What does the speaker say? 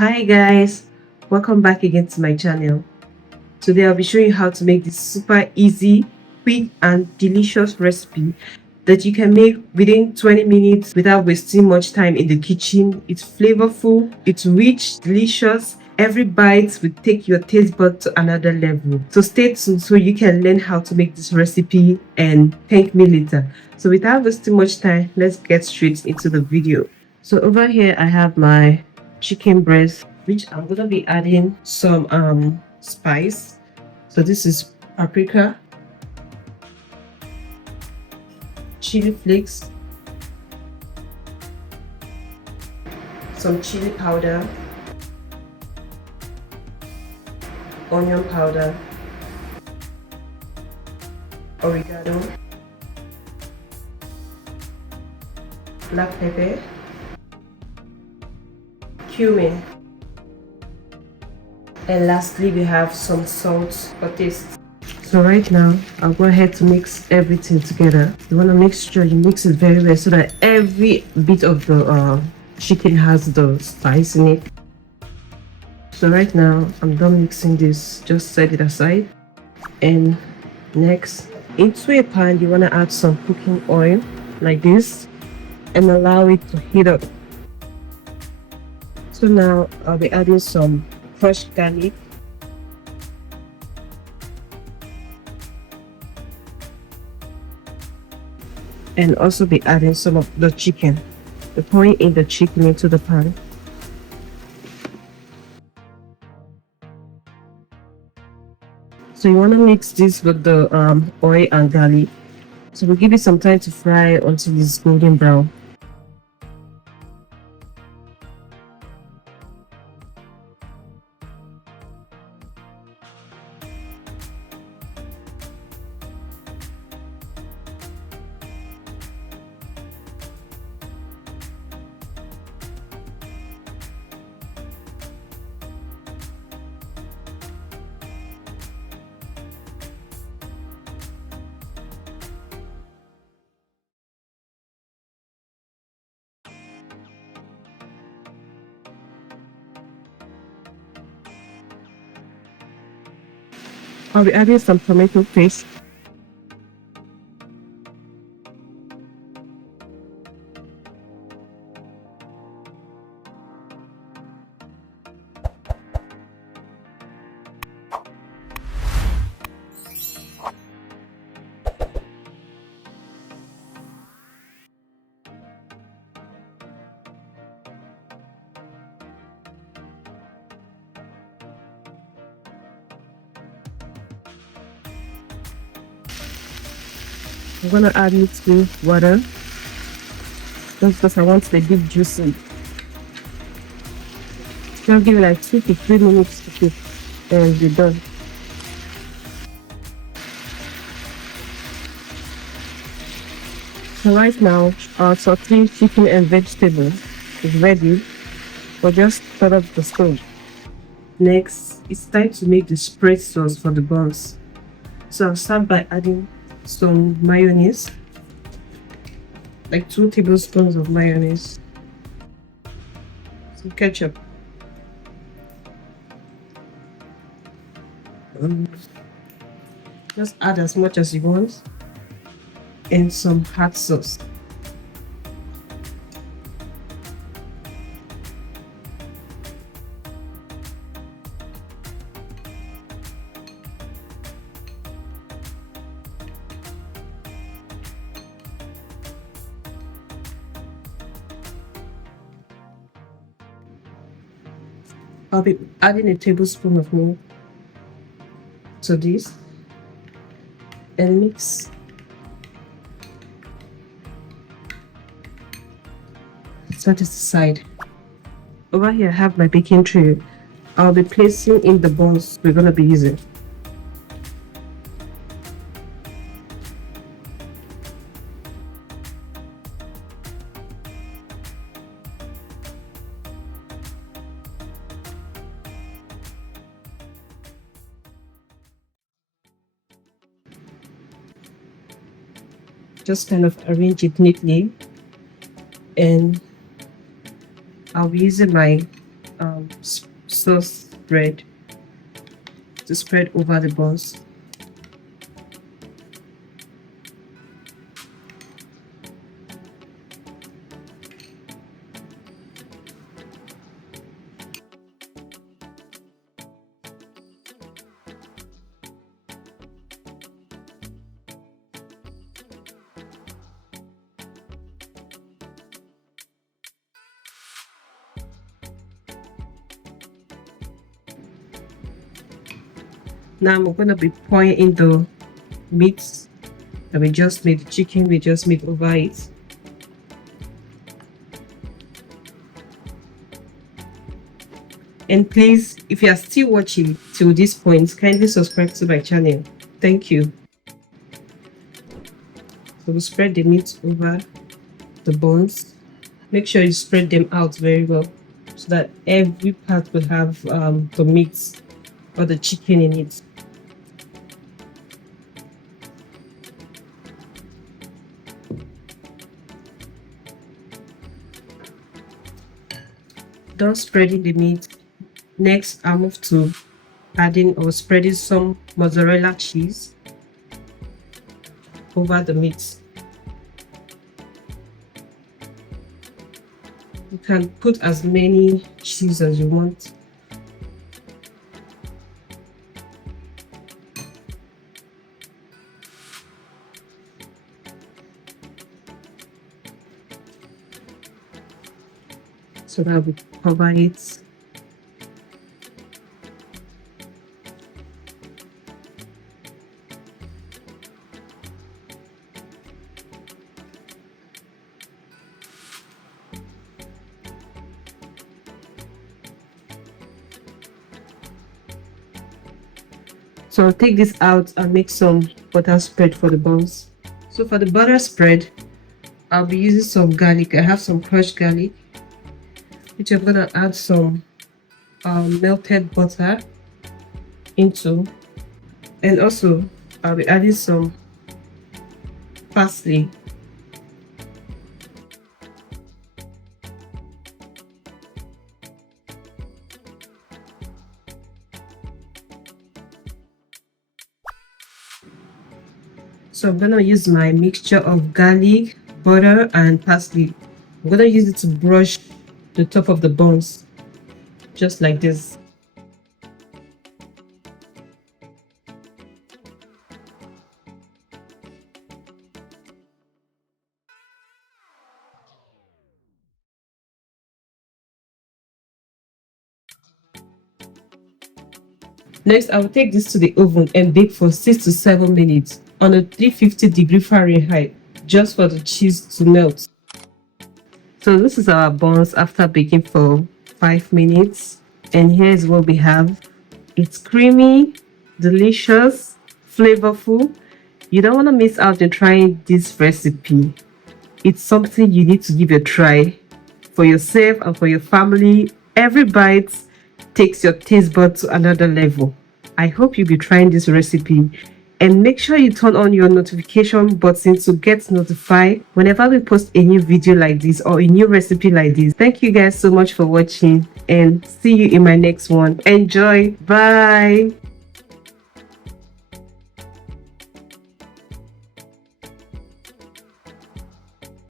Hi guys, welcome back again to my channel. Today I'll be showing you how to make this super easy, quick and delicious recipe that you can make within 20 minutes without wasting much time in the kitchen. It's flavorful, it's rich, delicious. Every bite will take your taste bud to another level. So stay tuned so you can learn how to make this recipe and thank me later. So without wasting much time, let's get straight into the video. So over here I have my chicken breast, which I'm gonna be adding some spice. So this is paprika, chili flakes, some chili powder, onion powder, oregano, black pepper, cumin, and lastly we have some salt for taste. So right now I'll go ahead to mix everything together. You want to make sure you mix it very well so that every bit of the chicken has the spice in it. So right now I'm done mixing this. Just set it aside. And next, into a pan you want to add some cooking oil like this and allow it to heat up. So now I'll be adding some crushed garlic, and also be adding some of the chicken. We're pouring in the chicken into the pan. So you want to mix this with the oil and garlic. So we'll give it some time to fry until it's golden brown. I'll be adding some tomato paste. I'm gonna add little water just because I want the big juicy. Just give it like 2 to 3 minutes to cook and we're done. So right now our sauteed chicken and vegetables is ready. We'll just turn up the stove. Next, it's time to make the spread sauce for the buns. So I'll start by adding some mayonnaise, like 2 tablespoons of mayonnaise, some ketchup, just add as much as you want, and some hot sauce. I'll be adding a tablespoon of milk to this and mix. Set it aside. Over here I have my baking tray. I'll be placing in the buns we're gonna be using. Just kind of arrange it neatly, and I'll be using my sauce spread to spread over the buns. Now I'm going to be pouring in the meat that we just made, the chicken we just made over it. And please, if you are still watching till this point, kindly subscribe to my channel. Thank you. So we spread the meat over the buns. Make sure you spread them out very well so that every part will have the meat or the chicken in it. Done spreading the meat, next I'll move to adding or spreading some mozzarella cheese over the meat. You can put as many cheese as you want. So that will cover it. So I'll take this out and make some butter spread for the buns. So for the butter spread, I'll be using some garlic. I have some crushed garlic, which I'm gonna add some melted butter into, and also I'll be adding some parsley. So I'm gonna use my mixture of garlic, butter, and parsley. I'm gonna use it to brush the top of the buns, just like this. Next, I will take this to the oven and bake for 6 to 7 minutes on a 350-degree Fahrenheit, just for the cheese to melt. So this is our buns after baking for 5 minutes, and here is what we have. It's creamy, delicious, flavorful. You don't want to miss out on trying this recipe. It's something you need to give a try for yourself and for your family. Every bite takes your taste bud to another level. I hope you'll be trying this recipe, and make sure you turn on your notification button to get notified whenever we post a new video like this or a new recipe like this. Thank you guys so much for watching, and see you in my next one. Enjoy. Bye.